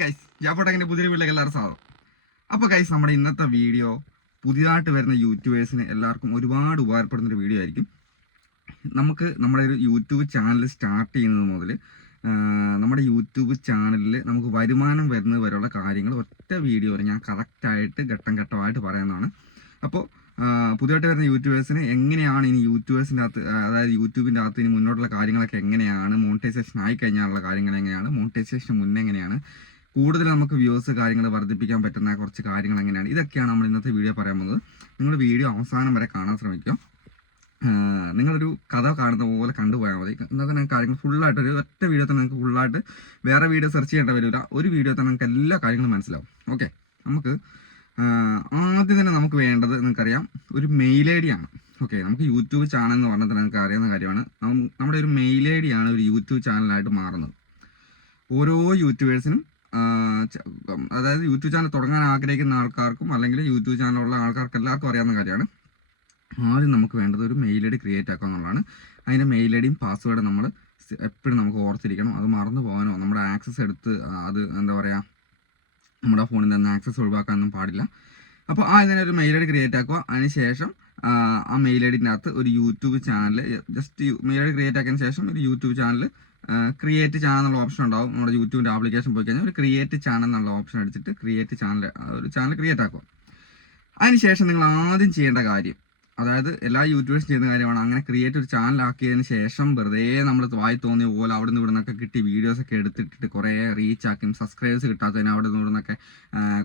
Guys ജാപ്പോട്ടെക്കിൻ്റെ പുതിയ വീട്ടിലേക്ക് എല്ലാവരും സ്വാഗതം. അപ്പോൾ ഗൈസ്, നമ്മുടെ ഇന്നത്തെ വീഡിയോ പുതിയതായിട്ട് വരുന്ന യൂട്യൂബേഴ്സിന് എല്ലാവർക്കും ഒരുപാട് ഉപകാരപ്പെടുന്നൊരു വീഡിയോ ആയിരിക്കും. നമ്മുടെ ഒരു യൂട്യൂബ് ചാനൽ സ്റ്റാർട്ട് ചെയ്യുന്നത് മുതൽ നമ്മുടെ യൂട്യൂബ് ചാനലിൽ നമുക്ക് വരുമാനം വരുന്നത് വരെയുള്ള കാര്യങ്ങൾ ഒറ്റ വീഡിയോയിൽ ഞാൻ കറക്റ്റായിട്ട് ഘട്ടം ഘട്ടമായിട്ട് പറയുന്നതാണ്. അപ്പോൾ പുതിയതായിട്ട് വരുന്ന യൂട്യൂബേഴ്സിന് എങ്ങനെയാണ് ഇനി യൂട്യൂബേഴ്സിൻ്റെ അകത്ത്, അതായത് യൂട്യൂബിൻ്റെ അകത്ത് ഇനി മുന്നോട്ടുള്ള കാര്യങ്ങളൊക്കെ എങ്ങനെയാണ്, മോണിറ്റൈസേഷൻ ആയി കഴിഞ്ഞാലുള്ള കാര്യങ്ങൾ എങ്ങനെയാണ്, മോണിറ്റൈസേഷൻ മുന്നേ എങ്ങനെയാണ്, കൂടുതൽ നമുക്ക് വ്യൂസ് കാര്യങ്ങൾ വർദ്ധിപ്പിക്കാൻ പറ്റുന്ന കുറച്ച് കാര്യങ്ങൾ എങ്ങനെയാണ്, ഇതൊക്കെയാണ് നമ്മൾ ഇന്നത്തെ വീഡിയോ പറയാൻ പോകുന്നത്. നിങ്ങൾ വീഡിയോ അവസാനം വരെ കാണാൻ ശ്രമിക്കുക. നിങ്ങളൊരു കഥ കാണുന്ന പോലെ കണ്ടുപോയാൽ മതി. എന്നാൽ തന്നെ കാര്യങ്ങൾ ഫുള്ളായിട്ട് ഒറ്റ വീഡിയോ തന്നെ നിങ്ങൾക്ക് ഫുള്ളായിട്ട് വേറെ വീഡിയോ സെർച്ച് ചെയ്യേണ്ട വരില്ല. ഒരു വീഡിയോ തന്നെ നിങ്ങൾക്ക് എല്ലാ കാര്യങ്ങളും മനസ്സിലാവും. ഓക്കെ, നമുക്ക് ആദ്യം തന്നെ നമുക്ക് വേണ്ടത് നിങ്ങൾക്കറിയാം, ഒരു മെയിൽ ഐ ഡി ആണ്. ഓക്കെ, നമുക്ക് യൂട്യൂബ് ചാനൽ എന്ന് പറഞ്ഞാൽ നിങ്ങൾക്ക് അറിയാവുന്ന കാര്യമാണ്. നമ്മുടെ ഒരു മെയിൽ ഐ ഡി ആണ് ഒരു യൂട്യൂബ് ചാനലായിട്ട് മാറുന്നത്. ഓരോ യൂട്യൂബേഴ്സിനും, അതായത് യൂട്യൂബ് ചാനൽ തുടങ്ങാൻ ആഗ്രഹിക്കുന്ന ആൾക്കാർക്കും അല്ലെങ്കിൽ യൂട്യൂബ് ചാനലുള്ള ആൾക്കാർക്ക് എല്ലാവർക്കും അറിയാവുന്ന കാര്യമാണ്. ആദ്യം നമുക്ക് വേണ്ടത് ഒരു മെയിൽ ഐ ഡി ക്രിയേറ്റ് ആക്കുക എന്നുള്ളതാണ്. അതിൻ്റെ മെയിൽ ഐ ഡിയും പാസ്വേഡും നമ്മൾ എപ്പോഴും നമുക്ക് ഓർത്തിരിക്കണം. അത് മറന്നു പോകാനോ നമ്മുടെ ആക്സസ് എടുത്ത് അത് എന്താ പറയുക, നമ്മുടെ ഫോണിൽ നിന്ന് ആക്സസ് ഒഴിവാക്കാനൊന്നും പാടില്ല. അപ്പോൾ ഇതിനൊരു മെയിൽ ഐ ഡി ക്രിയേറ്റ് ആക്കുക. അതിനുശേഷം ആ മെയിൽ ഐ ഡിൻ്റെ അകത്ത് ഒരു YouTube channel, just mail ID ഡി ക്രിയേറ്റ് ആക്കിയതിന് ശേഷം ഒരു യൂട്യൂബ് ചാനൽ ക്രിയേറ്റ് ചാനൽ എന്നുള്ള ഓപ്ഷൻ ഉണ്ടാവും. നമ്മുടെ യൂട്യൂബിൻ്റെ ആപ്ലിക്കേഷൻ പോയി കഴിഞ്ഞാൽ ഒരു ക്രിയേറ്റ് ചാനൽ എന്നുള്ള ഓപ്ഷൻ അടിച്ചിട്ട് ക്രിയേറ്റ് ചാനൽ, ഒരു ചാനൽ ക്രിയേറ്റ് ആക്കുക. അതിനുശേഷം നിങ്ങൾ ആദ്യം ചെയ്യേണ്ട കാര്യം, അതായത് എല്ലാ യൂട്യൂബേഴ്സും ചെയ്യുന്ന കാര്യമാണ്, അങ്ങനെ ക്രിയേറ്റ് ഒരു ചാനൽ ആക്കിയതിന് ശേഷം വെറുതെ നമ്മൾ വായി തോന്നിയ പോലെ അവിടെ നിന്ന് ഇവിടെ നിന്നൊക്കെ കിട്ടി വീഡിയോസൊക്കെ എടുത്തിട്ടിട്ട് കുറേ റീച്ച് ആക്കും, സബ്സ്ക്രൈബേഴ്സ് കിട്ടാത്തതിന് അവിടെ നിന്ന് ഇവിടെ നിന്നൊക്കെ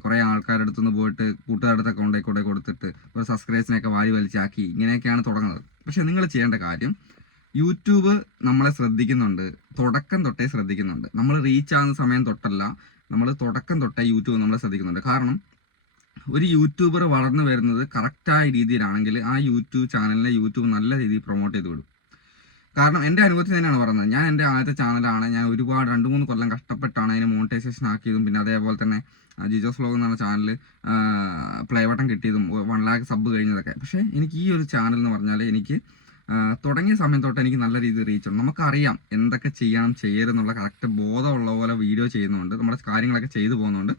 കുറേ ആൾക്കാരുടെ അടുത്തുനിന്ന് പോയിട്ട് കൂട്ടുകാരടുത്തൊക്കെ കൊണ്ടേ കൊടുത്തിട്ട് ഒരു സബ്സ്ക്രൈബേഴ്സിനെയൊക്കെ വാരി വലിച്ചാക്കി ഇങ്ങനെയൊക്കെയാണ് തുടങ്ങുന്നത്. പക്ഷേ നിങ്ങൾ ചെയ്യേണ്ട കാര്യം, യൂട്യൂബ് നമ്മളെ ശ്രദ്ധിക്കുന്നുണ്ട്, തുടക്കം തൊട്ടേ ശ്രദ്ധിക്കുന്നുണ്ട്. നമ്മൾ റീച്ച് ആകുന്ന സമയം തൊട്ടല്ല, നമ്മൾ തുടക്കം തൊട്ടേ യൂട്യൂബ് നമ്മളെ ശ്രദ്ധിക്കുന്നുണ്ട്. കാരണം ഒരു യൂട്യൂബർ വളർന്നു വരുന്നത് കറക്റ്റായ രീതിയിലാണെങ്കിൽ ആ യൂട്യൂബ് ചാനലിനെ യൂട്യൂബ് നല്ല രീതിയിൽ പ്രൊമോട്ട് ചെയ്ത് വിടും. കാരണം എൻ്റെ അനുഭവത്തിൽ തന്നെയാണ് പറയുന്നത്. ഞാൻ എൻ്റെ ആദ്യത്തെ ചാനലാണ്, ഞാൻ ഒരുപാട് 2-3 കൊല്ലം കഷ്ടപ്പെട്ടാണ് അതിന് മോണിറ്റൈസേഷൻ ആക്കിയതും, പിന്നെ അതേപോലെ തന്നെ ജിജോസ് വ്ലോഗ് എന്ന് പറഞ്ഞ ചാനൽ പ്ലേ ബട്ടൺ കിട്ടിയതും 1 lakh സബ് കഴിഞ്ഞതൊക്കെ. പക്ഷേ എനിക്ക് ഈ ഒരു ചാനൽ എന്ന് പറഞ്ഞാൽ എനിക്ക് തുടങ്ങിയ സമയം തൊട്ട് എനിക്ക് നല്ല രീതിയിൽ റീച്ച് ഉണ്ട്. നമുക്കറിയാം എന്തൊക്കെ ചെയ്യണം ചെയ്യരുതെന്നുള്ള കറക്റ്റ് ബോധമുള്ള പോലെ വീഡിയോ ചെയ്യുന്നുണ്ട്, നമ്മുടെ കാര്യങ്ങളൊക്കെ ചെയ്തു പോകുന്നുണ്ട്.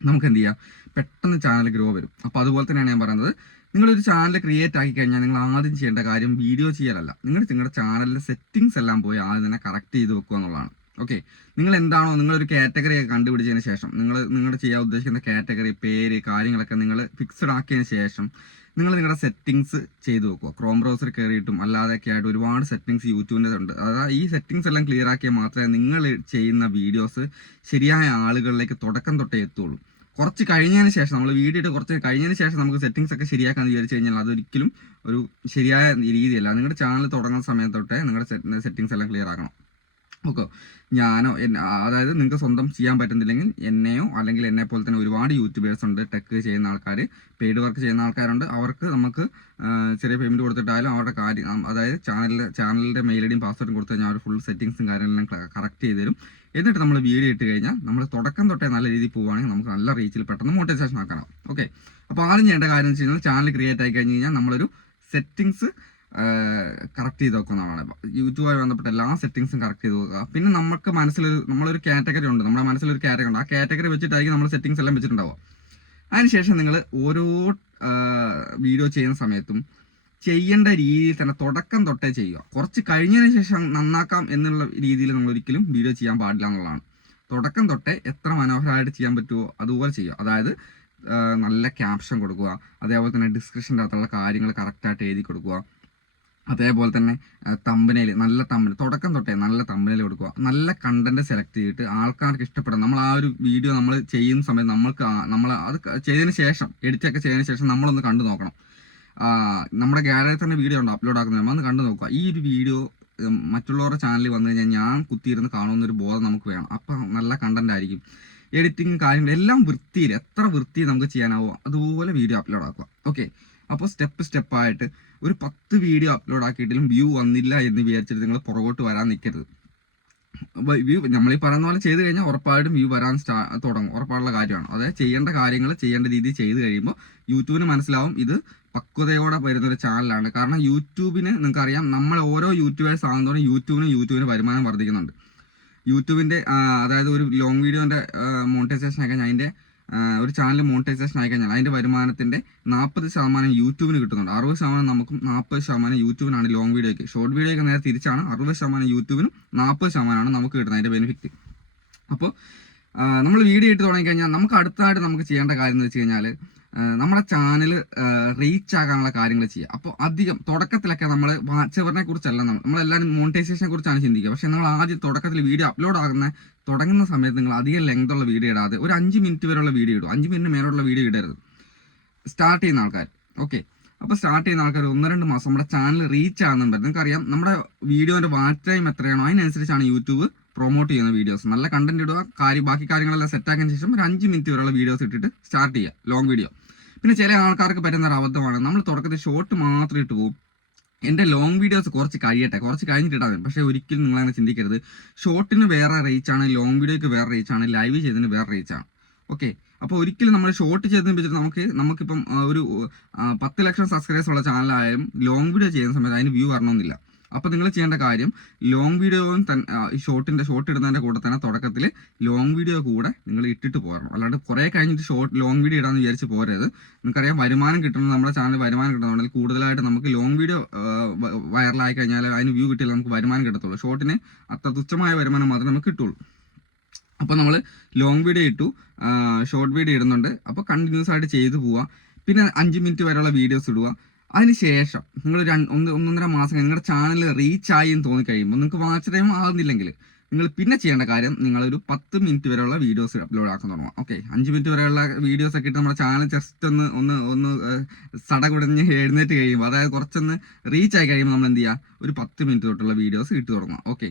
നമുക്ക് എന്ത് ചെയ്യാം, പെട്ടെന്ന് ചാനൽ ഗ്രോ വരും. അപ്പോൾ അതുപോലെ തന്നെയാണ് ഞാൻ പറയുന്നത്, നിങ്ങളൊരു ചാനൽ ക്രിയേറ്റ് ആക്കി കഴിഞ്ഞാൽ നിങ്ങൾ ആദ്യം ചെയ്യേണ്ട കാര്യം വീഡിയോ ചെയ്യലല്ല, നിങ്ങളുടെ ചാനലിൻ്റെ സെറ്റിങ്സ് എല്ലാം പോയി ആദ്യം തന്നെ കറക്റ്റ് ചെയ്ത് വെക്കുക എന്നുള്ളതാണ്. ഓക്കെ, നിങ്ങൾ എന്താണോ നിങ്ങളൊരു കാറ്റഗറി ഒക്കെ കണ്ടുപിടിച്ചതിന് ശേഷം നിങ്ങളുടെ ചെയ്യാൻ ഉദ്ദേശിക്കുന്ന കാറ്റഗറി, പേര്, കാര്യങ്ങളൊക്കെ നിങ്ങൾ ഫിക്സഡ് ആക്കിയതിന് ശേഷം നിങ്ങളുടെ സെറ്റിങ്സ് ചെയ്ത് വെക്കുക. ക്രോം ബ്രൗസർ കയറിയിട്ടും അല്ലാതെയൊക്കെ ആയിട്ട് ഒരുപാട് സെറ്റിങ്സ് യൂട്യൂബിൻ്റെ ഉണ്ട്. അതായത് ഈ സെറ്റിങ്സ് എല്ലാം ക്ലിയർ ആക്കിയാൽ മാത്രമേ നിങ്ങൾ ചെയ്യുന്ന വീഡിയോസ് ശരിയായ ആളുകളിലേക്ക് തുടക്കം തൊട്ടേ എത്തുള്ളൂ. കുറച്ച് കഴിഞ്ഞതിന് ശേഷം, നമ്മൾ വീഡിയോ ഇട്ട് കുറച്ച് കഴിഞ്ഞതിന് ശേഷം നമുക്ക് സെറ്റിങ്സ് ഒക്കെ ശരിയാക്കാന്ന് വിചാരിച്ചു കഴിഞ്ഞാൽ അതൊരിക്കലും ഒരു ശരിയായ രീതിയല്ല. നിങ്ങളുടെ ചാനൽ തുടങ്ങുന്ന സമയത്ത് തൊട്ടേ നിങ്ങളുടെ സെറ്റിങ്സ് എല്ലാം ക്ലിയർ ആക്കണം. ഓക്കെ, ഞാനോ അതായത് നിങ്ങൾക്ക് സ്വന്തം ചെയ്യാൻ പറ്റുന്നില്ലെങ്കിൽ എന്നെയോ അല്ലെങ്കിൽ എന്നെ പോലെ തന്നെ ഒരുപാട് യൂട്യൂബേഴ്സ് ഉണ്ട്, ടെക്ക് ചെയ്യുന്ന ആൾക്കാർ, പെയ്ഡ് വർക്ക് ചെയ്യുന്ന ആൾക്കാരുണ്ട്. അവർക്ക് നമുക്ക് ചെറിയ പേയ്മെൻറ്റ് കൊടുത്തിട്ടായാലും അവരുടെ കാര്യം, അതായത് ചാനലിൻ്റെ മെയിൽ ഐ ഡിയും പാസ്വേഡും കൊടുത്തു കഴിഞ്ഞാൽ അവർ ഫുൾ സെറ്റിങ്സും കാര്യങ്ങളെല്ലാം കറക്റ്റ് ചെയ്ത് തരും. എന്നിട്ട് നമ്മൾ വീഡിയോ ഇട്ട് കഴിഞ്ഞാൽ നമ്മൾ തുടക്കം തൊട്ടേ നല്ല രീതിയിൽ പോവുകയാണെങ്കിൽ നമുക്ക് നല്ല റീച്ചിൽ പെട്ടെന്ന് മോണിറ്റൈസേഷൻ ആക്കണം. ഓക്കെ, അപ്പോൾ ആദ്യം ചെയ്യേണ്ട കാര്യം എന്ന് വെച്ച് കഴിഞ്ഞാൽ ചാനൽ ക്രിയേറ്റ് ആയി കഴിഞ്ഞ് കഴിഞ്ഞാൽ നമ്മളൊരു സെറ്റിങ്സ് കറക്റ്റ് ചെയ്ത് വെക്കുന്നതാണ്. യൂട്യൂബുമായി ബന്ധപ്പെട്ട എല്ലാ സെറ്റിങ്സും കറക്റ്റ് ചെയ്ത് വെക്കുക. പിന്നെ നമ്മളൊരു കാറ്റഗറി ഉണ്ട്, നമ്മുടെ മനസ്സിലൊരു കാറ്റഗറി ഉണ്ട്. ആ കാറ്റഗറി വെച്ചിട്ടായിരിക്കും നമ്മൾ സെറ്റിങ്സ് എല്ലാം വെച്ചിട്ടുണ്ടാവുക. അതിനുശേഷം നിങ്ങൾ ഓരോ വീഡിയോ ചെയ്യുന്ന സമയത്തും ചെയ്യേണ്ട രീതിയിൽ തന്നെ തുടക്കം തൊട്ടേ ചെയ്യുക. കുറച്ച് കഴിഞ്ഞതിന് ശേഷം നന്നാക്കാം എന്നുള്ള രീതിയിൽ നമ്മൾ ഒരിക്കലും വീഡിയോ ചെയ്യാൻ പാടില്ല എന്നുള്ളതാണ്. തുടക്കം തൊട്ടേ എത്ര മനോഹരമായിട്ട് ചെയ്യാൻ പറ്റുമോ അതുപോലെ ചെയ്യുക. അതായത് നല്ല ക്യാപ്ഷൻ കൊടുക്കുക, അതേപോലെ തന്നെ ഡിസ്ക്രിപ്ഷൻ്റെ അകത്തുള്ള കാര്യങ്ങൾ കറക്റ്റായിട്ട് എഴുതി കൊടുക്കുക. അതേപോലെ തന്നെ നല്ല തമ്പനയിൽ തുടക്കം തൊട്ടേ നല്ല തമ്പനയിൽ കൊടുക്കുക. നല്ല കണ്ടന്റ് സെലക്ട് ചെയ്തിട്ട് ആൾക്കാർക്ക് ഇഷ്ടപ്പെടാം. നമ്മൾ ആ ഒരു വീഡിയോ നമ്മൾ ചെയ്യുന്ന സമയത്ത് നമ്മൾ അത് ചെയ്തതിന് ശേഷം, എഡിറ്റൊക്കെ ചെയ്തതിന് ശേഷം നമ്മളൊന്ന് കണ്ടു നോക്കണം. നമ്മുടെ ഗാലറിയിൽ തന്നെ വീഡിയോ ഉണ്ട് അപ്ലോഡ് ആക്കുന്നത്, നമ്മളൊന്ന് കണ്ടു നോക്കുക. ഈ ഒരു വീഡിയോ മറ്റുള്ളവരുടെ ചാനലിൽ വന്നു കഴിഞ്ഞാൽ ഞാൻ കുത്തിയിരുന്ന് കാണുന്നൊരു ബോധം നമുക്ക് വേണം. അപ്പം നല്ല കണ്ടന്റ് ആയിരിക്കും. എഡിറ്റിങ് കാര്യങ്ങൾ എല്ലാം വൃത്തിയിൽ, എത്ര വൃത്തി നമുക്ക് ചെയ്യാനാവോ അതുപോലെ വീഡിയോ അപ്ലോഡ് ആക്കുക. ഓക്കെ, അപ്പോൾ സ്റ്റെപ്പായിട്ട് ഒരു 10 വീഡിയോ അപ്ലോഡ് ആക്കിയിട്ടിലും വ്യൂ വന്നില്ല എന്ന് വിചാരിച്ചിട്ട് നിങ്ങൾ പുറകോട്ട് വരാൻ നിൽക്കരുത്. വ്യൂ നമ്മളീ പറയുന്ന പോലെ ചെയ്ത് കഴിഞ്ഞാൽ ഉറപ്പായിട്ടും വ്യൂ വരാൻ തുടങ്ങും, ഉറപ്പായുള്ള കാര്യമാണ്. അതായത് ചെയ്യേണ്ട കാര്യങ്ങൾ ചെയ്യേണ്ട രീതിയിൽ ചെയ്ത് കഴിയുമ്പോൾ യൂട്യൂബിന് മനസ്സിലാവും ഇത് പക്വതയോടെ വരുന്നൊരു ചാനലാണ്. കാരണം യൂട്യൂബിന് നിങ്ങൾക്കറിയാം, നമ്മൾ ഓരോ യൂട്യൂബേഴ്സ് ആകുന്നതോടെ യൂട്യൂബിന് വരുമാനം വർദ്ധിക്കുന്നുണ്ട്. യൂട്യൂബിൻ്റെ അതായത് ഒരു ലോങ് വീഡിയോൻ്റെ മോണിറ്റൈസേഷൻ ആയി കഴിഞ്ഞാൽ അതിൻ്റെ ഒരു ചാനൽ മോണിറ്റൈസേഷൻ ആയി കഴിഞ്ഞാൽ അതിൻ്റെ വരുമാനത്തിൻ്റെ 40% യൂട്യൂബിന് കിട്ടുന്നുണ്ട്. 60% നമുക്കും 40% യൂട്യൂബിനാണ് ലോങ് വീഡിയോയ്ക്ക്. ഷോർട്ട് വീഡിയോയ്ക്ക് നേരെ തിരിച്ചാണ്, 60% യൂട്യൂബിനും 40% നമുക്ക് കിട്ടുന്നത് അതിൻ്റെ ബെനിഫിറ്റ്. അപ്പോൾ നമ്മൾ വീഡിയോ ഇട്ട് തുടങ്ങിക്കഴിഞ്ഞാൽ നമുക്ക് അടുത്തായിട്ട് നമുക്ക് ചെയ്യേണ്ട കാര്യം എന്ന് വെച്ച് കഴിഞ്ഞാൽ നമ്മുടെ ചാനൽ റീച്ച് ആകാനുള്ള കാര്യങ്ങൾ ചെയ്യുക. അപ്പോൾ അധികം തുടക്കത്തിലൊക്കെ നമ്മൾ വാച്ചവറിനെ കുറിച്ചല്ല നമ്മളെല്ലാവരും മോണിറ്റൈസേഷനെ കുറിച്ചാണ് ചിന്തിക്കുക. പക്ഷേ നിങ്ങൾ ആദ്യം തുടക്കത്തിൽ വീഡിയോ അപ്ലോഡ് ആകുന്ന തുടങ്ങുന്ന സമയത്ത് നിങ്ങൾ അധികം ലെങ്ത് ഉള്ള വീഡിയോ ഇടാതെ ഒരു 5 മിനിറ്റ് വരെയുള്ള വീഡിയോ ഇടും. 5 മിനിറ്റ് മേലുള്ള വീഡിയോ ഇടരുത് സ്റ്റാർട്ട് ചെയ്യുന്ന ആൾക്കാർ. ഓക്കെ, അപ്പോൾ സ്റ്റാർട്ട് ചെയ്യുന്ന ആൾക്കാർ 1-2 മാസം നമ്മുടെ ചാനൽ റീച്ച് ആകുന്നുണ്ട്. നിങ്ങൾക്കറിയാം നമ്മുടെ വീഡിയോൻ്റെ വാച്ച് ടൈം എത്രയാണോ അതിനനുസരിച്ചാണ് യൂട്യൂബ് പ്രൊമോട്ട് ചെയ്യുന്ന വീഡിയോസ്. നല്ല കണ്ടന്റ് ഇടുക, ബാക്കി കാര്യങ്ങളെല്ലാം സെറ്റാക്കിയതിന് ശേഷം ഒരു 5 മിനിറ്റ് വരെയുള്ള വീഡിയോസ് ഇട്ടിട്ട് സ്റ്റാർട്ട് ചെയ്യുക ലോങ് വീഡിയോ. പിന്നെ ചില ആൾക്കാർക്ക് പറ്റുന്ന ഒരു അബദ്ധമാണ്, നമ്മൾ തുടക്കത്തിൽ ഷോർട്ട് മാത്രം ഇട്ട് പോകും. എൻ്റെ ലോങ് വീഡിയോസ് കുറച്ച് കഴിയട്ടെ, കുറച്ച് കഴിഞ്ഞിട്ട് ഇടാൻ. പക്ഷേ ഒരിക്കലും നിങ്ങളങ്ങനെ ചിന്തിക്കരുത്. ഷോർട്ടിന് വേറെ റീച്ചാണ്, ലോങ് വീഡിയോയ്ക്ക് വേറെ റീച്ചാണ്, ലൈവ് ചെയ്തതിന് വേറെ റീച്ചാണ്. ഓക്കെ, അപ്പോൾ ഒരിക്കലും നമ്മൾ ഷോർട്ട് ചെയ്തതിന് വെച്ചിട്ട് നമുക്കിപ്പം ഒരു 10 ലക്ഷം സബ്സ്ക്രൈബേഴ്സ് ഉള്ള ചാനലായാലും ലോങ് വീഡിയോ ചെയ്യുന്ന സമയത്ത് അതിന് വ്യൂ വരണമെന്നില്ല. അപ്പോൾ നിങ്ങൾ ചെയ്യേണ്ട കാര്യം ലോങ് വീഡിയോയും ഷോർട്ട് ഇടുന്നതിൻ്റെ കൂടെ തന്നെ തുടക്കത്തിൽ ലോങ് വീഡിയോ കൂടെ നിങ്ങൾ ഇട്ടിട്ട് പോരണം. അല്ലാണ്ട് കുറേ കഴിഞ്ഞിട്ട് ലോങ് വീഡിയോ ഇടാന്ന് വിചാരിച്ച് പോരരുത്. നിങ്ങൾക്കറിയാം വരുമാനം കിട്ടുന്നത്, നമ്മുടെ ചാനൽ വരുമാനം കിട്ടുന്നുണ്ടെങ്കിൽ കൂടുതലായിട്ട് നമുക്ക് ലോങ് വീഡിയോ വൈറലായി കഴിഞ്ഞാൽ അതിന് വ്യൂ കിട്ടിയാൽ നമുക്ക് വരുമാനം കിട്ടത്തുള്ളൂ. ഷോർട്ടിന് അത്ര തുച്ഛമായ വരുമാനം മാത്രമേ നമുക്ക് കിട്ടുള്ളൂ. അപ്പോൾ നമ്മൾ ലോങ് വീഡിയോ ഇട്ടു, ഷോർട്ട് വീഡിയോ ഇടുന്നുണ്ട്. അപ്പോൾ കണ്ടിന്യൂസ് ആയിട്ട് ചെയ്തു പോവുക. പിന്നെ 5 മിനിറ്റ് വരെയുള്ള വീഡിയോസ് ഇടുക. അതിനുശേഷം നിങ്ങൾ 1-1.5 മാസം നിങ്ങളുടെ ചാനൽ റീച്ചായി എന്ന് തോന്നിക്കഴിയുമ്പോൾ നിങ്ങൾക്ക് വാച്ച് ടൈം ആകുന്നില്ലെങ്കിൽ നിങ്ങൾ പിന്നെ ചെയ്യേണ്ട കാര്യം നിങ്ങളൊരു 10 മിനിറ്റ് വരെയുള്ള വീഡിയോസ് അപ്ലോഡ് ആക്കാൻ തുടങ്ങും. ഓക്കെ, 5 മിനിറ്റ് വരെയുള്ള വീഡിയോസ് ഒക്കെ ഇട്ട് നമ്മുടെ ചാനൽ ജസ്റ്റ് ഒന്ന് സടകുടഞ്ഞ് എഴുന്നേറ്റ് കഴിയുമ്പോൾ, അതായത് കുറച്ചൊന്ന് റീച്ച് ആയി കഴിയുമ്പോൾ നമ്മൾ എന്ത് ചെയ്യുക, ഒരു 10 മിനിറ്റ് തൊട്ടുള്ള വീഡിയോസ് ഇട്ട് തുടങ്ങുക. ഓക്കെ,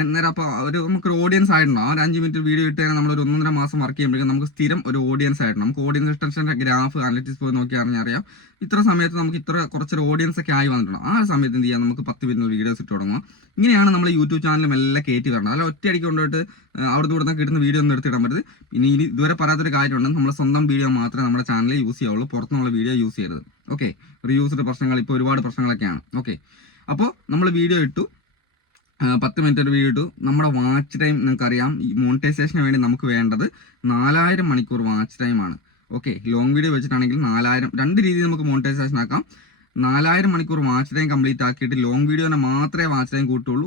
അന്നേരം അപ്പോൾ നമുക്കൊരു ഓഡിയൻസ് ആയിട്ടുണ്ടോ, ആ ഒരു 5 മിനിറ്റ് വീഡിയോ ഇട്ട് കഴിഞ്ഞാൽ നമ്മളൊരു 1.5 മാസം വർക്ക് ചെയ്യുമ്പോഴേക്കും നമുക്ക് സ്ഥിരം ഒരു ഓഡിയൻസ് ആയിട്ടുണ്ട്. നമുക്ക് ഓഡിയൻസ് റിട്ടൻഷൻ്റെ ഗ്രാഫ് അനലിറ്റിക്സ് പോയി നോക്കി അറിയാം ഇത്ര സമയത്ത് നമുക്ക് കുറച്ചൊരു ഓഡിയൻസ് ഒക്കെ ആയി വന്നിട്ടുണ്ട്. ആ ഒരു സമയത്ത് എന്ത് ചെയ്യാം, നമുക്ക് 10 മിനിറ്റ് വീഡിയോസ് ഇട്ട് തുടങ്ങുക. ഇങ്ങനെയാണ് നമ്മൾ യൂട്യൂബ് ചാനലും എല്ലാം കയറ്റി വരണം. അല്ല ഒറ്റയടിക്ക് കൊണ്ടുപോയിട്ട് അവിടുന്ന് ഇവിടുന്ന് കിട്ടുന്ന വീഡിയോ ഒന്നും എടുത്തിടാൻ പറ്റരുത്. ഇനി ഇതുവരെ പറയാത്തൊരു കാര്യമുണ്ട്, നമ്മൾ സ്വന്തം വീഡിയോ മാത്രമേ നമ്മുടെ ചാനലിൽ യൂസ് ചെയ്യാവുള്ളൂ, പുറത്തുനിന്നുള്ള വീഡിയോ യൂസ് ചെയ്യരുത്. ഓക്കെ, റീയൂസ്ഡ് പ്രശ്നങ്ങൾ ഇപ്പോൾ ഒരുപാട് പ്രശ്നങ്ങളൊക്കെയാണ്. ഓക്കെ, അപ്പോൾ നമ്മൾ വീഡിയോ ഇട്ടു, 10 മിനിറ്റ് ഒരു വീഡിയോ ഇട്ടു. നമ്മുടെ വാച്ച് ടൈം നിങ്ങൾക്കറിയാം, ഈ മോണിറ്റൈസേഷന് വേണ്ടി നമുക്ക് വേണ്ടത് 4000 മണിക്കൂർ വാച്ച് ടൈമാണ്. ഓക്കെ, ലോങ് വീഡിയോ വെച്ചിട്ടാണെങ്കിൽ 4000, രണ്ട് രീതിയിൽ നമുക്ക് മോണിറ്റൈസേഷൻ ആക്കാം. 4000 മണിക്കൂർ വാച്ച് ടൈം കംപ്ലീറ്റ് ആക്കിയിട്ട് ലോങ് വീഡിയോനെ മാത്രമേ വാച്ച് ടൈം കൂട്ടുള്ളൂ,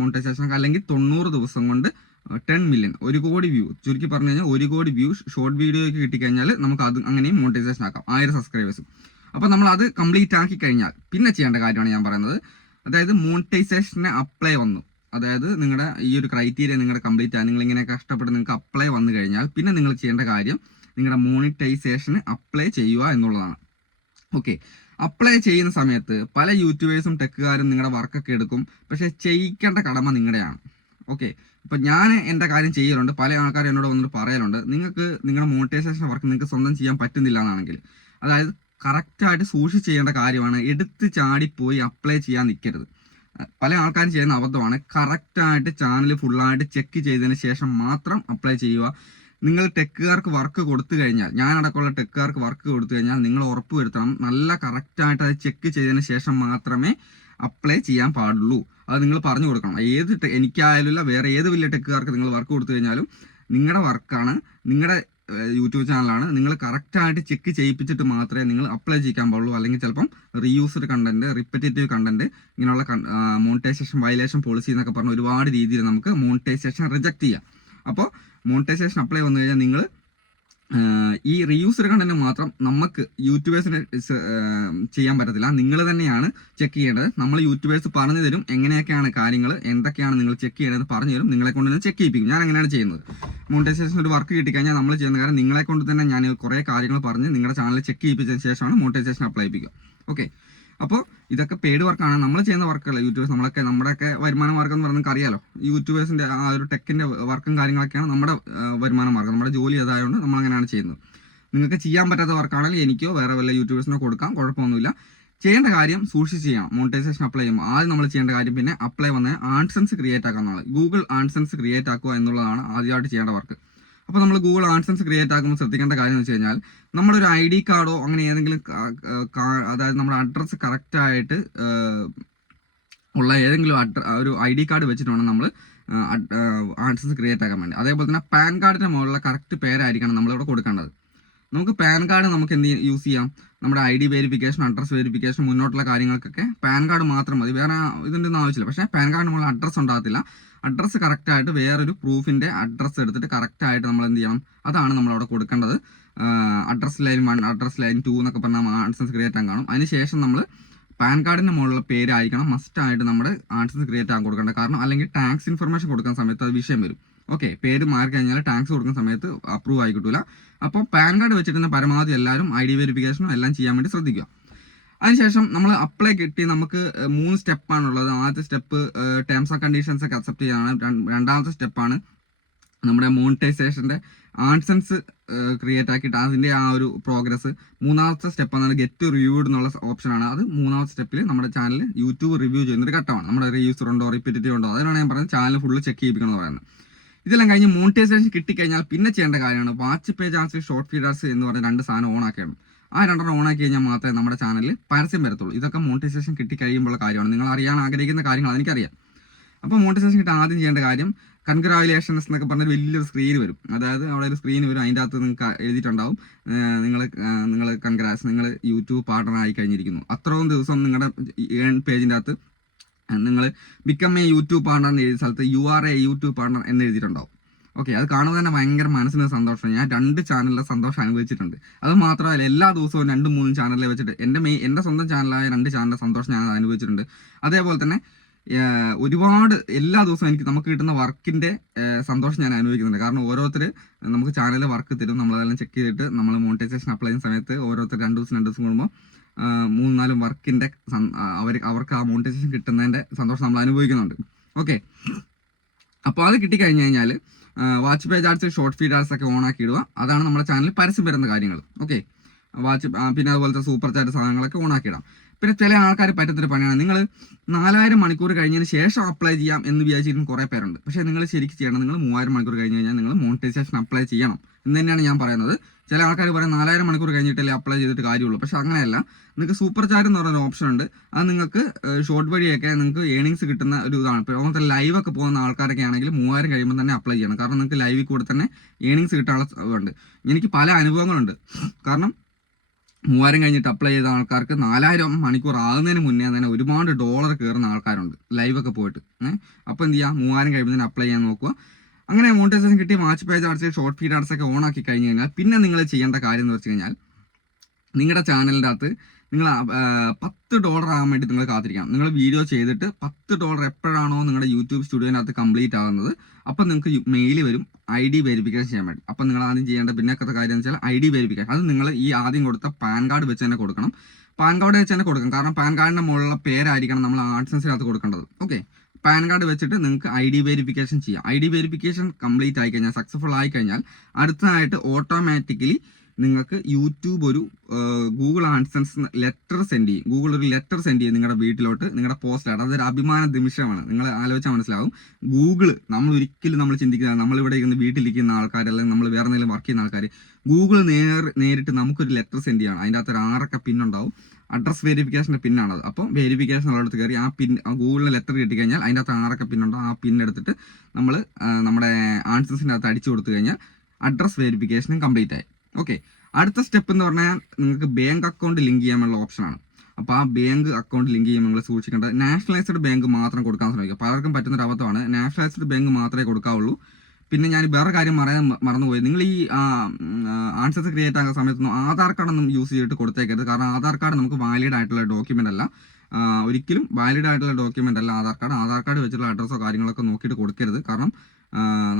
മോണിറ്റൈസേഷൻ ആക്കാം. അല്ലെങ്കിൽ 90 ദിവസം കൊണ്ട് 10 മില്യൺ, 1 കോടി വ്യൂ, ചുരുക്കി പറഞ്ഞു കഴിഞ്ഞാൽ 1 കോടി വ്യൂ ഷോർട്ട് വീഡിയോയ്ക്ക് കിട്ടിക്കഴിഞ്ഞാൽ നമുക്ക് അത് അങ്ങനെയും മോണിറ്റൈസേഷൻ ആക്കാം, 1000 സബ്സ്ക്രൈബേഴ്സും. അപ്പോൾ നമ്മൾ അത് കംപ്ലീറ്റ് ആക്കി കഴിഞ്ഞാൽ പിന്നെ ചെയ്യേണ്ട കാര്യമാണ് ഞാൻ പറയുന്നത്. അതായത് മോണിറ്റൈസേഷന് അപ്ലൈ വന്നു, അതായത് നിങ്ങളുടെ ഈ ഒരു ക്രൈറ്റീരിയ നിങ്ങളുടെ കംപ്ലീറ്റ് ആയി നിങ്ങൾ ഇങ്ങനെ കഷ്ടപ്പെട്ട് നിങ്ങൾക്ക് അപ്ലൈ വന്നു കഴിഞ്ഞാൽ പിന്നെ നിങ്ങൾ ചെയ്യേണ്ട കാര്യം നിങ്ങളുടെ മോണിറ്റൈസേഷന് അപ്ലൈ ചെയ്യുക എന്നുള്ളതാണ്. ഓക്കെ, അപ്ലൈ ചെയ്യുന്ന സമയത്ത് പല യൂട്യൂബേഴ്സും ടെക്കുകാരും നിങ്ങളുടെ വർക്കൊക്കെ എടുക്കും, പക്ഷേ ചെയ്യിക്കേണ്ട കടമ നിങ്ങളുടെയാണ്. ഓക്കെ, ഇപ്പം ഞാൻ എൻ്റെ കാര്യം ചെയ്യലുണ്ട്, പല ആൾക്കാരും എന്നോട് വന്നിട്ട് പറയലുണ്ട്, നിങ്ങൾക്ക് നിങ്ങളുടെ മോണിറ്റൈസേഷൻ വർക്ക് നിങ്ങൾക്ക് സ്വന്തം ചെയ്യാൻ പറ്റുന്നില്ല എന്നാണെങ്കിൽ, അതായത് കറക്റ്റായിട്ട് സൂക്ഷിച്ച് ചെയ്യേണ്ട കാര്യമാണ്. എടുത്ത് ചാടിപ്പോയി അപ്ലൈ ചെയ്യാൻ നിൽക്കരുത്. പല ആൾക്കാരും ചെയ്യുന്ന അബദ്ധമാണ്, കറക്റ്റായിട്ട് ചാനൽ ഫുള്ളായിട്ട് ചെക്ക് ചെയ്തതിന് ശേഷം മാത്രം അപ്ലൈ ചെയ്യുക. നിങ്ങൾ ടെക്കുകാർക്ക് വർക്ക് കൊടുത്തു കഴിഞ്ഞാൽ, ഞാനടക്കമുള്ള ടെക്കുകാർക്ക് വർക്ക് കൊടുത്തു കഴിഞ്ഞാൽ നിങ്ങൾ ഉറപ്പ് വരുത്തണം നല്ല കറക്റ്റായിട്ട് അത് ചെക്ക് ചെയ്തതിന് ശേഷം മാത്രമേ അപ്ലൈ ചെയ്യാൻ പാടുള്ളൂ. അത് നിങ്ങൾ പറഞ്ഞു കൊടുക്കണം. എനിക്കായാലും വേറെ ഏത് വലിയ ടെക്കുകാർക്ക് നിങ്ങൾ വർക്ക് കൊടുത്തു കഴിഞ്ഞാലും നിങ്ങളുടെ വർക്കാണ്, നിങ്ങളുടെ യൂട്യൂബ് ചാനലാണ്, നിങ്ങൾ കറക്റ്റായിട്ട് ചെക്ക് ചെയ്യിപ്പിച്ചിട്ട് മാത്രമേ നിങ്ങൾ അപ്ലൈ ചെയ്യാൻ പാടുള്ളൂ. അല്ലെങ്കിൽ ചിലപ്പം റീയൂസ്ഡ് കണ്ടന്റ്, റിപ്പറ്റേറ്റീവ് കണ്ടന്റ്, ഇങ്ങനെയുള്ള മോണിറ്റൈസേഷൻ വയലേഷൻ പോളിസി എന്നൊക്കെ പറഞ്ഞ് ഒരുപാട് രീതിയിൽ നമുക്ക് മോണിറ്റൈസേഷൻ റിജക്ട് ചെയ്യാം. അപ്പോൾ മോണിറ്റൈസേഷൻ അപ്ലൈ വന്നു കഴിഞ്ഞാൽ നിങ്ങൾ ഈ റീയൂസ്ഡ് കണ്ടന്റ് മാത്രം നമുക്ക് യൂട്യൂബേഴ്സിന് ചെയ്യാൻ പറ്റത്തില്ല, നിങ്ങൾ തന്നെയാണ് ചെക്ക് ചെയ്യേണ്ടത്. നമ്മൾ യൂട്യൂബേഴ്സ് പറഞ്ഞു തരും എങ്ങനെയൊക്കെയാണ് കാര്യങ്ങൾ, എന്തൊക്കെയാണ് നിങ്ങൾ ചെക്ക് ചെയ്യേണ്ടതെന്ന് പറഞ്ഞു തരും, നിങ്ങളെ കൊണ്ട് തന്നെ ചെക്ക് ചെയ്യിപ്പിക്കും. ഞാൻ അങ്ങനെയാണ് ചെയ്യുന്നത്. മോണിറ്റൈസേഷൻ ഒരു വർക്ക് കിട്ടിക്കഴിഞ്ഞാൽ നമ്മൾ ചെയ്യുന്ന കാര്യം നിങ്ങളെ കൊണ്ട് തന്നെ ഞാൻ കുറേ കാര്യങ്ങൾ പറഞ്ഞ് നിങ്ങളുടെ ചാനൽ ചെക്ക് ചെയ്യിപ്പിച്ചതിന് ശേഷമാണ് മോണിറ്റൈസേഷൻ അപ്ലൈ ചെയ്യിപ്പിക്കുക. ഓക്കെ, അപ്പോൾ ഇതൊക്കെ പെയ്ഡ് വർക്കാണ്, നമ്മൾ ചെയ്യുന്ന വർക്കല്ല. യൂട്യൂബേഴ്സ് നമ്മുടെയൊക്കെ വരുമാന മാർഗ്ഗം എന്ന് പറഞ്ഞാൽ അറിയാലോ, യൂട്യൂബേഴ്സിൻ്റെ ആ ഒരു ടെക്കിൻ്റെ വർക്കും കാര്യങ്ങളൊക്കെയാണ് നമ്മുടെ വരുമാന മാർഗ്ഗം, നമ്മുടെ ജോലി അതായതുകൊണ്ട് നമ്മൾ അങ്ങനെയാണ് ചെയ്യുന്നത്. നിങ്ങൾക്ക് ചെയ്യാൻ പറ്റാത്ത വർക്കാണെങ്കിൽ എനിക്കോ വേറെ വല്ല യൂട്യൂബേഴ്സിനോ കൊടുക്കാം, കുഴപ്പമൊന്നുമില്ല. ചെയ്യേണ്ട കാര്യം സൂക്ഷിച്ച് ചെയ്യണം. മോണിറ്റൈസേഷൻ അപ്ലൈ ചെയ്യുമ്പോൾ ആദ്യം നമ്മൾ ചെയ്യേണ്ട കാര്യം, പിന്നെ അപ്ലൈ വന്ന ആഡ്സൻസ് ക്രിയേറ്റ് ആക്കുക എന്നുള്ളത്, ഗൂഗിൾ ആഡ്സൻസ് ക്രിയേറ്റ് ആക്കുക എന്നുള്ളതാണ് ആദ്യമായിട്ട് ചെയ്യേണ്ട വർക്ക്. അപ്പോൾ നമ്മൾ ഗൂഗിൾ ആഡ്സൻസ് ക്രിയേറ്റ് ആക്കുമ്പോൾ ശ്രദ്ധിക്കേണ്ട കാര്യം എന്ന് വെച്ച് കഴിഞ്ഞാൽ, നമ്മളൊരു ID കാർഡോ അങ്ങനെ ഏതെങ്കിലും അതായത് നമ്മുടെ അഡ്രസ്സ് കറക്റ്റായിട്ട് ഉള്ള ഏതെങ്കിലും ഒരു ID കാർഡ് വെച്ചിട്ട് വേണം നമ്മൾ ആഡ്സൻസ് ക്രിയേറ്റ് ആക്കാൻ വേണ്ടി. അതേപോലെ തന്നെ പാൻ കാർഡിൻ്റെ മുകളിലുള്ള കറക്റ്റ് പേരായിരിക്കണം നമ്മളിവിടെ കൊടുക്കേണ്ടത്. നമുക്ക് പാൻ കാർഡ് നമുക്ക് എന്ത് യൂസ് ചെയ്യാം, നമ്മുടെ ID വെരിഫിക്കേഷൻ, അഡ്രസ് വെരിഫിക്കേഷൻ, മുന്നോട്ടുള്ള കാര്യങ്ങൾക്കൊക്കെ പാൻ കാർഡ് മാത്രം മതി, വേറെ ഇതിൻ്റെ ഒന്നും ആവശ്യമില്ല. പക്ഷേ പാൻ കാർഡിന് മുകളിൽ അഡ്രസ്സ് ഉണ്ടാകത്തില്ല. അഡ്രസ്സ് കറക്റ്റായിട്ട് വേറൊരു പ്രൂഫിൻ്റെ അഡ്രസ്സ് എടുത്തിട്ട് കറക്റ്റായിട്ട് നമ്മൾ എന്ത് ചെയ്യണം, അതാണ് നമ്മളവിടെ കൊടുക്കേണ്ടത്. അഡ്രസ് ലൈൻ 1, അഡ്രസ് ലൈൻ 2 എന്നൊക്കെ പറഞ്ഞാൽ ആഡ്സൻസ് ക്രിയേറ്റ് ആകാൻ കാണും. അതിനുശേഷം നമ്മൾ പാൻ കാർഡിൻ്റെ മുകളിലുള്ള പേരായിരിക്കണം മസ്റ്റായിട്ട് നമ്മുടെ ആഡ്സൻസ് ക്രിയേറ്റ് ആകാൻ കൊടുക്കേണ്ടത്. കാരണം അല്ലെങ്കിൽ ടാക്സ് ഇൻഫർമേഷൻ കൊടുക്കുന്ന സമയത്ത് അത് വിഷയം വരും. ഓക്കെ, പേര് മാറി കഴിഞ്ഞാൽ ടാക്സ് കൊടുക്കുന്ന സമയത്ത് അപ്രൂവ് ആയി കിട്ടില്ല. അപ്പോൾ പാൻ കാർഡ് വെച്ചിട്ട് പരമാവധി എല്ലാവരും ID വെരിഫിക്കേഷനും എല്ലാം ചെയ്യാൻ വേണ്ടി ശ്രദ്ധിക്കുക. അതിനുശേഷം നമ്മൾ അപ്ലൈ കിട്ടി, നമുക്ക് 3 സ്റ്റെപ്പാണുള്ളത്. ആദ്യത്തെ സ്റ്റെപ്പ് ടേംസ് ആൻഡ് കണ്ടീഷൻസ് ഒക്കെ അക്സെപ്റ്റ് ചെയ്യാനാണ്. രണ്ടാമത്തെ സ്റ്റെപ്പാണ് നമ്മുടെ മോണിറ്റൈസേഷൻ്റെ ആഡ്സൻസ് ക്രിയേറ്റ് ആക്കിയിട്ട് അതിൻ്റെ ആ ഒരു പ്രോഗ്രസ്. മൂന്നാമത്തെ സ്റ്റെപ്പ് ആണ് ഗെറ്റ് റിവ്യൂഡ് എന്നുള്ള ഓപ്ഷനാണ്. അത് മൂന്നാമത്തെ സ്റ്റെപ്പിൽ നമ്മുടെ ചാനൽ യൂട്യൂബ് റിവ്യൂ ചെയ്യുന്നൊരു ഘട്ടമാണ്. നമ്മുടെ റീയൂസർ ഉണ്ടോ, റിപ്പീറ്റീവ് ഉണ്ടോ, അതിനാണ് ഞാൻ പറയുന്നത് ചാനൽ ഫുള്ള് ചെക്ക് ചെയ്യിപ്പിക്കണം എന്ന് പറയുന്നത്. ഇതെല്ലാം കഴിഞ്ഞ് മോണിറ്റൈസേഷൻ കിട്ടിക്കഴിഞ്ഞാൽ പിന്നെ ചെയ്യേണ്ട കാര്യമാണ് watch page ads, short feeders എന്ന് പറഞ്ഞ 2 സാധനം ഓൺ ആക്കണം. ആ 2 ഓൺ ആക്കി കഴിഞ്ഞാൽ മാത്രമേ നമ്മുടെ ചാനലിൽ പരസ്യം വരത്തുള്ളൂ. ഇതൊക്കെ മോണിറ്റൈസേഷൻ കിട്ടിക്കഴിയുമ്പോഴുള്ള കാര്യമാണ്. നിങ്ങൾ അറിയാൻ ആഗ്രഹിക്കുന്ന കാര്യങ്ങൾ എനിക്കറിയാം. അപ്പോൾ മോണിറ്റൈസേഷൻ കിട്ടാൻ ആദ്യം ചെയ്യേണ്ട കാര്യം കൺഗ്രാജുലേഷൻസ് എന്നൊക്കെ പറഞ്ഞൊരു വലിയൊരു സ്ക്രീൻ വരും. അതായത് അവിടെ ഒരു സ്ക്രീൻ വരും, അതിൻ്റെ അകത്ത് നിങ്ങൾക്ക് എഴുതിയിട്ടുണ്ടാവും നിങ്ങൾ കൺഗ്രാറ്റ്സ്, നിങ്ങൾ യൂട്യൂബ് പാർട്ണർ ആയി കഴിഞ്ഞിരിക്കുന്നു. അത്രയും ദിവസം നിങ്ങളുടെ പേജിൻ്റെ അകത്ത് നിങ്ങൾ ബിക്കം എ യൂട്യൂബ് പാർട്ണർ എന്ന് എഴുതിയ സ്ഥലത്ത് You are a YouTube partner എന്ന് എഴുതിയിട്ടുണ്ടാവും. ഓക്കെ, അത് കാണുമ്പോൾ തന്നെ ഭയങ്കര മനസ്സിന് സന്തോഷം. ഞാൻ 2 ചാനലിലെ സന്തോഷം അനുഭവിച്ചിട്ടുണ്ട്. അത് മാത്രമല്ല എല്ലാ ദിവസവും 2-3 ചാനലിൽ വെച്ചിട്ട് എൻ്റെ സ്വന്തം ചാനലായ 2 ചാനലിലെ സന്തോഷം ഞാൻ അനുഭവിച്ചിട്ടുണ്ട്. അതേപോലെ തന്നെ ഒരുപാട് എല്ലാ ദിവസവും നമുക്ക് കിട്ടുന്ന വർക്കിൻ്റെ സന്തോഷം ഞാൻ അനുഭവിക്കുന്നുണ്ട്. കാരണം ഓരോരുത്തർ നമുക്ക് ചാനലിൽ വർക്ക് തരും, നമ്മളതെല്ലാം ചെക്ക് ചെയ്തിട്ട് നമ്മൾ മോണിറ്റൈസേഷൻ അപ്ലൈ ചെയ്യുന്ന സമയത്ത് ഓരോരുത്തർ 2 ദിവസം കൂടുമ്പോൾ 3-4 വർക്കിൻ്റെ അവർക്ക് ആ മോണിറ്റൈസേഷൻ കിട്ടുന്നതിൻ്റെ സന്തോഷം നമ്മൾ അനുഭവിക്കുന്നുണ്ട്. ഓക്കെ, അപ്പോൾ അത് കിട്ടിക്കഴിഞ്ഞ് കഴിഞ്ഞാൽ watch page ads, short feed ads ഒക്കെ ഓൺ ആക്കി ഇടുക. അതാണ് നമ്മുടെ ചാനലിൽ പരസ്യം വരുന്ന കാര്യങ്ങൾ. ഓക്കെ, പിന്നെ അതുപോലത്തെ സൂപ്പർ ചാറ്റ് സാധനങ്ങളൊക്കെ ഓൺ ആക്കി ഇടാം. പിന്നെ ചില ആൾക്കാർ പറ്റത്തൊരു പണിയാണ്, നിങ്ങൾ 4000 മണിക്കൂർ കഴിഞ്ഞതിന് ശേഷം അപ്ലൈ ചെയ്യാം എന്ന് വിചാരിച്ചിരുന്ന കുറേ പേരുണ്ട്. പക്ഷേ നിങ്ങൾ ശരിക്കും ചെയ്യണം, നിങ്ങൾ 3000 മണിക്കൂർ കഴിഞ്ഞ് കഴിഞ്ഞാൽ നിങ്ങൾ മോണിറ്റൈസേഷൻ അപ്ലൈ ചെയ്യണം എന്ന് തന്നെയാണ് ഞാൻ പറയുന്നത്. ചില ആൾക്കാർ പറയും 4000 മണിക്കൂർ കഴിഞ്ഞിട്ടല്ലേ അപ്ലൈ ചെയ്തിട്ട് കാര്യമുള്ളൂ. പക്ഷേ അങ്ങനെയല്ല. നിങ്ങൾക്ക് സൂപ്പർ ചാറ്റ് എന്ന് പറയുന്ന ഓപ്ഷൻ ഉണ്ട്. അത് നിങ്ങൾക്ക് ഷോർട്ട് വഴിയൊക്കെ നിങ്ങൾക്ക് ഏണിങ്സ് കിട്ടുന്ന ഒരു ഇതാണ്. ഇപ്പോൾ അങ്ങനത്തെ ലൈവൊക്കെ പോകുന്ന ആൾക്കാരൊക്കെ ആണെങ്കിൽ 3000 കഴിയുമ്പോൾ തന്നെ അപ്ലൈ ചെയ്യണം. കാരണം നിങ്ങൾക്ക് ലൈവിൽ കൂടെ തന്നെ ഏണിങ്സ് കിട്ടാനുള്ള ഉണ്ട്. എനിക്ക് പല അനുഭവങ്ങളുണ്ട്. കാരണം 3000 കഴിഞ്ഞിട്ട് അപ്ലൈ ചെയ്ത ആൾക്കാർക്ക് 4000 മണിക്കൂർ ആകുന്നതിന് മുന്നേ തന്നെ ഒരുപാട് $, കയറുന്ന ആൾക്കാരുണ്ട് ലൈവൊക്കെ പോയിട്ട്. അപ്പോൾ എന്ത് ചെയ്യുക, 3000 കഴിയുമ്പോൾ തന്നെ അപ്ലൈ ചെയ്യാൻ നോക്കുക. അങ്ങനെ മോണിറ്റൈസേഷൻ കിട്ടി watch page ads, short feed ads ഒക്കെ ഓൺ ആക്കി കഴിഞ്ഞ് കഴിഞ്ഞാൽ പിന്നെ നിങ്ങൾ ചെയ്യേണ്ട കാര്യം എന്ന് വെച്ച് കഴിഞ്ഞാൽ നിങ്ങളുടെ ചാനലിൻ്റെ അകത്ത് നിങ്ങൾ $10 ആകാൻ വേണ്ടി നിങ്ങൾ കാത്തിരിക്കണം. നിങ്ങൾ വീഡിയോ ചെയ്തിട്ട് $10 എപ്പോഴാണോ നിങ്ങളുടെ യൂട്യൂബ് സ്റ്റുഡിയോൻ്റെ അകത്ത് കംപ്ലീറ്റ് ആകുന്നത് അപ്പം നിങ്ങൾക്ക് മെയിൽ വരും ID വെരിഫിക്കേഷൻ ചെയ്യാൻ വേണ്ടി. അപ്പം നിങ്ങൾ ആദ്യം ചെയ്യേണ്ട പിന്നൊക്കെ കാര്യം എന്ന് വെച്ചാൽ ID വെരിഫിക്കേഷൻ. അത് നിങ്ങൾ ഈ ആദ്യം കൊടുത്ത പാൻ കാർഡ് വെച്ച് തന്നെ കൊടുക്കണം. പാൻ കാർഡ് വെച്ച് തന്നെ കൊടുക്കണം. കാരണം പാൻ കാർഡിൻ്റെ മുകളിലുള്ള പേരായിരിക്കണം നമ്മൾ ആഡ്സൻസിനകത്ത് കൊടുക്കേണ്ടത്. ഓക്കെ, പാൻ കാർഡ് വെച്ചിട്ട് നിങ്ങൾക്ക് ID വെരിഫിക്കേഷൻ ചെയ്യാം. ID വെരിഫിക്കേഷൻ കംപ്ലീറ്റ് ആയി കഴിഞ്ഞാൽ, സക്സസ്ഫുൾ ആയി കഴിഞ്ഞാൽ അടുത്തതായിട്ട് ഓട്ടോമാറ്റിക്കലി നിങ്ങൾക്ക് യൂട്യൂബ് ഒരു ഗൂഗിൾ ആഡ്സൻസ് ലെറ്റർ സെൻഡ് ചെയ്യും. ഗൂഗിൾ ഒരു ലെറ്റർ സെൻഡ് ചെയ്യും നിങ്ങളുടെ വീട്ടിലോട്ട്, നിങ്ങളുടെ പോസ്റ്റിലാണ്. അതൊരു അഭിമാന നിമിഷമാണ്. നിങ്ങൾ ആലോചിച്ചാൽ മനസ്സിലാവും. ഗൂഗിൾ നമ്മൾ ചിന്തിക്കുന്നത്, നമ്മളിവിടെ ഇരിക്കുന്ന വീട്ടിലിരിക്കുന്ന ആൾക്കാർ അല്ലെങ്കിൽ നമ്മൾ വേറെ എന്തെങ്കിലും വർക്ക് ചെയ്യുന്ന ആൾക്കാർ, ഗൂഗിൾ നേരിട്ട് നമുക്കൊരു ലെറ്റർ സെൻഡ് ചെയ്യണം. അതിൻ്റെ അകത്ത് ഒരു 6 പിന്നുണ്ടാവും. അഡ്രസ് വെരിഫിക്കേഷൻ്റെ പിന്നാണത്. അപ്പം വെരിഫിക്കേഷൻ ഉള്ളിടത്ത് കയറി ആ പിൻ ഗൂഗിളിൽ ലെറ്റർ കിട്ടിക്കഴിഞ്ഞാൽ അതിൻ്റെ അകത്ത് 6 പിന്നുണ്ടാവും. ആ പിന്നെടുത്തിട്ട് നമ്മൾ നമ്മുടെ ആൻസേഴ്സിൻ്റെ അകത്ത് അടിച്ചു കൊടുത്തു കഴിഞ്ഞാൽ അഡ്രസ് വെരിഫിക്കേഷനും കംപ്ലീറ്റ് ആയി. ഓക്കെ, അടുത്ത സ്റ്റെപ്പ് എന്ന് പറഞ്ഞാൽ നിങ്ങൾക്ക് ബാങ്ക് അക്കൗണ്ട് ലിങ്ക് ചെയ്യാനുള്ള ഓപ്ഷനാണ്. അപ്പോൾ ആ ബാങ്ക് അക്കൗണ്ട് ലിങ്ക് ചെയ്യുമ്പോൾ നിങ്ങൾ സൂക്ഷിക്കേണ്ടത് നാഷണലൈസ്ഡ് ബാങ്ക് മാത്രം കൊടുക്കാൻ ശ്രമിക്കുക. പലർക്കും പറ്റുന്നൊരു അബദ്ധമാണ്, നാഷണലൈസ്ഡ് ബാങ്ക് മാത്രമേ കൊടുക്കാവുള്ളൂ. പിന്നെ ഞാൻ വേറെ കാര്യം മറന്നുപോയി, നിങ്ങൾ ഈ ആൻസേഴ്സ് ക്രിയേറ്റ് ആകുന്ന സമയത്തൊന്നും ആധാർ കാർഡൊന്നും യൂസ് ചെയ്തിട്ട് കൊടുത്തേക്കരുത്. കാരണം ആധാർ കാർഡ് നമുക്ക് വാലിഡ് ആയിട്ടുള്ള ഡോക്യുമെൻ്റ് അല്ല. ഒരിക്കലും വാലിഡ് ആയിട്ടുള്ള ഡോക്യുമെൻ്റ് അല്ല ആധാർ കാർഡ്. ആധാർ കാർഡ് വെച്ചിട്ടുള്ള അഡ്രസ്സോ കാര്യങ്ങളൊക്കെ നോക്കിയിട്ട് കൊടുക്കരുത്. കാരണം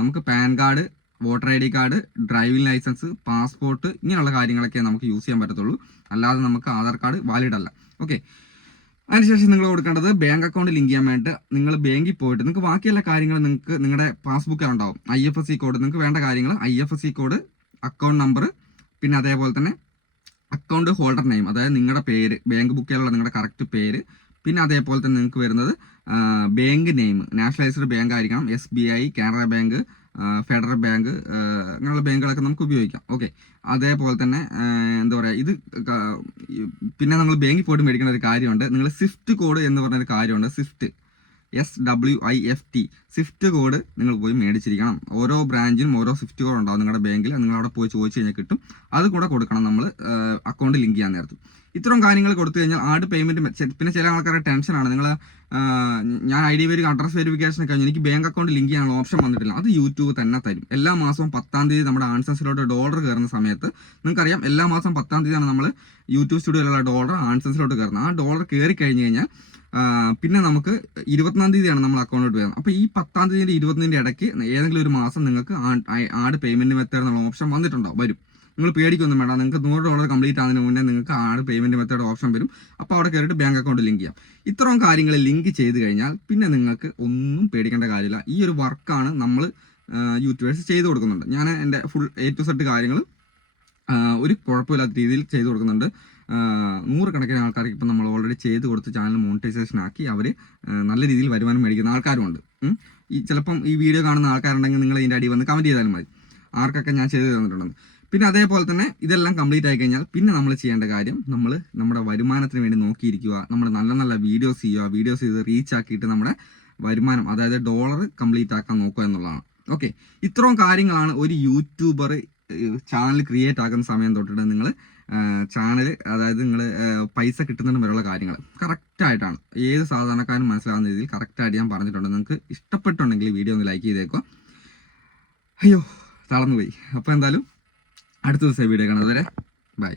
നമുക്ക് pan card, voter ID card, driving licence, passport ഇങ്ങനെയുള്ള കാര്യങ്ങളൊക്കെ നമുക്ക് യൂസ് ചെയ്യാൻ പറ്റത്തുള്ളൂ. അല്ലാതെ നമുക്ക് ആധാർ കാർഡ് വാലിഡ് അല്ല. ഓക്കെ, അതിനുശേഷം നിങ്ങൾ കൊടുക്കേണ്ടത് ബാങ്ക് അക്കൗണ്ട് ലിങ്ക് ചെയ്യാൻ വേണ്ടിയിട്ട് നിങ്ങൾ ബാങ്കിൽ പോയിട്ട് നിങ്ങൾക്ക് ബാക്കിയുള്ള കാര്യങ്ങൾ നിങ്ങൾക്ക് നിങ്ങളുടെ പാസ്ബുക്കിലുണ്ടാവും. IFSC കോഡ്, നിങ്ങൾക്ക് വേണ്ട കാര്യങ്ങൾ IFSC കോഡ്, അക്കൗണ്ട് നമ്പർ, പിന്നെ അതേപോലെ തന്നെ അക്കൗണ്ട് ഹോൾഡർ നെയിം, അതായത് നിങ്ങളുടെ പേര്, ബാങ്ക് ബുക്കിലുള്ള നിങ്ങളുടെ കറക്റ്റ് പേര്, പിന്നെ അതേപോലെ തന്നെ നിങ്ങൾക്ക് വരുന്നത് ബാങ്ക് നെയിം, നാഷണലൈസ്ഡ് ബാങ്ക് ആയിരിക്കണം. SBI, Canara bank, federal bank, അങ്ങനെയുള്ള ബാങ്കുകളൊക്കെ നമുക്ക് ഉപയോഗിക്കാം. ഓക്കെ, അതേപോലെ തന്നെ എന്താ പറയുക, ഇത് പിന്നെ നമ്മൾ ബാങ്കിൽ പോയിട്ട് മേടിക്കുന്ന ഒരു കാര്യമുണ്ട്. നിങ്ങൾ സ്വിഫ്റ്റ് കോഡ് എന്ന് പറഞ്ഞൊരു കാര്യമുണ്ട്. SWIFT സ്വിഫ്റ്റ് കോഡ് നിങ്ങൾ പോയി മേടിച്ചിരിക്കണം. ഓരോ ബ്രാഞ്ചിനും ഓരോ സ്വിഫ്റ്റ് കോഡ് ഉണ്ടാവും നിങ്ങളുടെ ബാങ്കിൽ. നിങ്ങൾ അവിടെ പോയി ചോദിച്ചു കഴിഞ്ഞാൽ കിട്ടും. അത് കൂടെ കൊടുക്കണം നമ്മൾ അക്കൗണ്ട് ലിങ്ക് ചെയ്യാൻ നേരത്ത്. ഇത്രയും കാര്യങ്ങൾ കൊടുത്തു കഴിഞ്ഞാൽ ആഡ് പേയ്മെന്റ്. പിന്നെ ചില ആൾക്കാരുടെ ടെൻഷനാണ്, നിങ്ങൾ ഞാൻ ID അഡ്രസ് വെരിഫിക്കേഷൻ കഴിഞ്ഞു, എനിക്ക് ബാങ്ക് അക്കൗണ്ട് ലിങ്ക് ചെയ്യാനുള്ള ഓപ്ഷൻ വന്നിട്ടില്ല. അത് യൂട്യൂബ് തന്നെ തരും. എല്ലാ മാസവും 10-ാം തീയതി നമ്മുടെ ആൻസൻസിലോട്ട് ഡോളർ കയറുന്ന സമയത്ത് നിങ്ങൾക്കറിയാം, എല്ലാ മാസം 10-ാം തീയതിയാണ് നമ്മൾ യൂട്യൂബ് സ്റ്റുഡിയോയിലുള്ള ഡോളർ ആൻസൻസിലോട്ട് കയറുന്നത്. ആ ഡോളർ കയറി കഴിഞ്ഞ് കഴിഞ്ഞാൽ പിന്നെ നമുക്ക് 20-ാം തീയതിയാണ് നമ്മൾ അക്കൗണ്ടിലോട്ട് വരുന്നത്. അപ്പോൾ ഈ 10-ാം തീയതി 20-ന്റെ ഇടയ്ക്ക് ഏതെങ്കിലും ഒരു മാസം നിങ്ങൾക്ക് ആഡ് പേയ്മെന്റ് മെത്തേഡ് എന്നുള്ള ഓപ്ഷൻ വന്നിട്ടുണ്ടാവും, വരും. നിങ്ങൾ പേടിക്കൊന്നും വേണ്ട. നിങ്ങൾക്ക് $100 കംപ്ലീറ്റ് ആകുന്നതിന് മുന്നേ നിങ്ങൾക്ക് ആഡ് പേയ്മെന്റ് മെത്തേഡ് ഓപ്ഷൻ വരും. അപ്പോൾ അവിടെ കയറിയിട്ട് ബാങ്ക് അക്കൗണ്ട് ലിങ്ക് ചെയ്യാം. ഇത്രയും കാര്യങ്ങൾ ലിങ്ക് ചെയ്ത് കഴിഞ്ഞാൽ പിന്നെ നിങ്ങൾക്ക് ഒന്നും പേടിക്കേണ്ട കാര്യമില്ല. ഈ ഒരു വർക്കാണ് നമ്മൾ യൂട്യൂബേഴ്സ് ചെയ്തു കൊടുക്കുന്നുണ്ട്. ഞാൻ എൻ്റെ ഫുൾ A to Z കാര്യങ്ങൾ ഒരു കുഴപ്പമില്ലാത്ത രീതിയിൽ ചെയ്തു കൊടുക്കുന്നുണ്ട്. 100 കണക്കിന് ആൾക്കാർക്ക് ഇപ്പം നമ്മൾ ഓൾറെഡി ചെയ്ത് കൊടുത്ത് ചാനൽ മോണിറ്റൈസേഷൻ ആക്കി അവർ നല്ല രീതിയിൽ വരുമാനം മേടിക്കുന്ന ആൾക്കാരുമുണ്ട്. ഈ ചിലപ്പം ഈ വീഡിയോ കാണുന്ന ആൾക്കാരുണ്ടെങ്കിൽ നിങ്ങൾ ഇതിൻ്റെ അടി വന്ന് കമൻറ്റ് ചെയ്താലും മതി ആർക്കൊക്കെ ഞാൻ ചെയ്ത് തന്നിട്ടുണ്ടെന്ന്. പിന്നെ അതേപോലെ തന്നെ ഇതെല്ലാം കംപ്ലീറ്റ് ആയി കഴിഞ്ഞാൽ പിന്നെ നമ്മൾ ചെയ്യേണ്ട കാര്യം, നമ്മൾ നമ്മുടെ വരുമാനത്തിന് വേണ്ടി നോക്കിയിരിക്കുക. നമ്മൾ നല്ല നല്ല വീഡിയോസ് ചെയ്യുക. വീഡിയോസ് ചെയ്ത് റീച്ച് ആക്കിയിട്ട് നമ്മുടെ വരുമാനം, അതായത് ഡോളർ കംപ്ലീറ്റ് ആക്കാൻ നോക്കുക എന്നുള്ളതാണ്. ഓക്കെ, ഇത്രയും കാര്യങ്ങളാണ് ഒരു യൂട്യൂബർ ചാനൽ ക്രിയേറ്റ് ആക്കുന്ന സമയം തൊട്ടിട്ട് നിങ്ങൾ ചാനൽ, അതായത് നിങ്ങൾ പൈസ കിട്ടുന്നതിന് വരെയുള്ള കാര്യങ്ങൾ കറക്റ്റായിട്ടാണ് ഏത് സാധാരണക്കാരനും മനസ്സിലാകുന്ന രീതിയിൽ കറക്റ്റായിട്ട് ഞാൻ പറഞ്ഞിട്ടുണ്ട്. നിങ്ങൾക്ക് ഇഷ്ടപ്പെട്ടുണ്ടെങ്കിൽ വീഡിയോ ഒന്ന് ലൈക്ക് ചെയ്തേക്കുക. അയ്യോ തളർന്നു പോയി. അപ്പോൾ എന്തായാലും അടുത്ത ദിവസം വീഡിയോ കാണുന്നത് വരെ ബൈ.